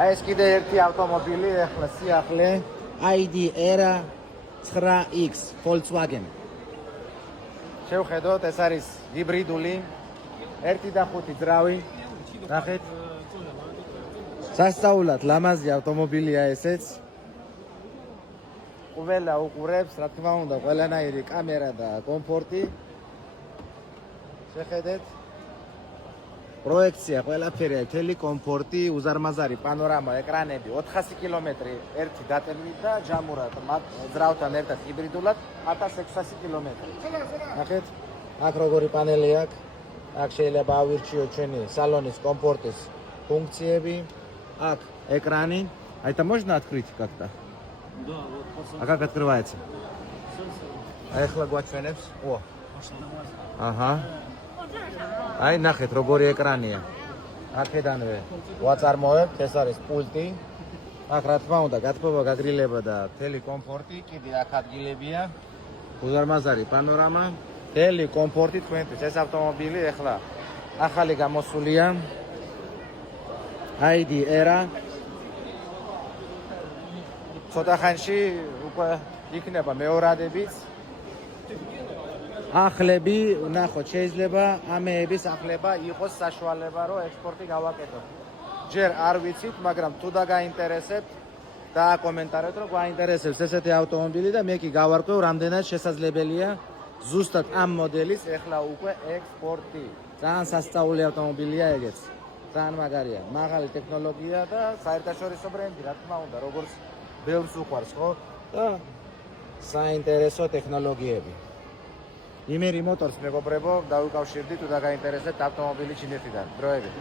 აი ეს კიდე ერთი ავტომობილი ახლა სიახლე ID Era 9X Volkswagen. შევხედოთ, ეს არის ჰიბრიდული 1.5 ძრავი. ნახეთ. სასწაულად ლამაზი ავტომობილია ესეც. ყველა უყურებს, რა თქმა უნდა, ყველანაირი კამერა და კომფორტი. შეხედეთ. პროექცია, ყველაფერი, მთელი კომფორტი, უზარმაზარი პანორამა, ეკრანები, 400 კილომეტრი ერთი დატანით და ჯამურად ძრავთან ერთად ჰიბრიდულად 1600 კილომეტრი. ნახეთ, აქ როგორი პანელი აქვს. აქ შეიძლება ავირჩიოთ ჩვენი სალონის კომფორტის функციები. აქ ეკრანი. А это можно открыть как-то? Да, вот пацан. А как открывается? А ეხლა გვაჩვენებს. О. Ага. Აი ნახეთ როგორი ეკრანია. აქედანვე ვაწარმოებთ, ეს არის პულტი. აქ რა თქმა უნდა, გათბობა, გაგრილება და მთელი კომფორტი, კიდე აქ ადგილებია. უზარმაზარი პანორამა, მთელი კომფორტი თქვენთვის. ეს ავტომობილი ეხლა ახალი გამოსულია. ID Era. ცოტა ხანში უკვე იქნება მეორადებიც. ახლები, ნახოთ, შეიძლება ამეების ახლება იყოს საშუალება, რომ ექსპორტი გავაკეთოთ. ჯერ არ ვიცით, მაგრამ თუ დაგაინტერესებთ, დააკომენტარეთ, რომ გვაინტერესებს ესეთი ავტომობილი და მე კი გავარკვევ, რამდენად შესაძლებელია ზუსტად ამ მოდელის ეხლა უკვე ექსპორტი. ძალიან სასწაული ავტომობილია ეგეც. ძალიან მაგარია, მაღალი ტექნოლოგია და საერთაშორისო ბრენდი, რა თქმა უნდა, როგორც ბევრს უყვარს, ხო? და საინტერესო ტექნოლოგიები. იმერი მოტორს მეგობრებო, დავიკავშირდით თუ დაგაინტერესებთ ავტომობილი ჩინეთიდან. დროებით.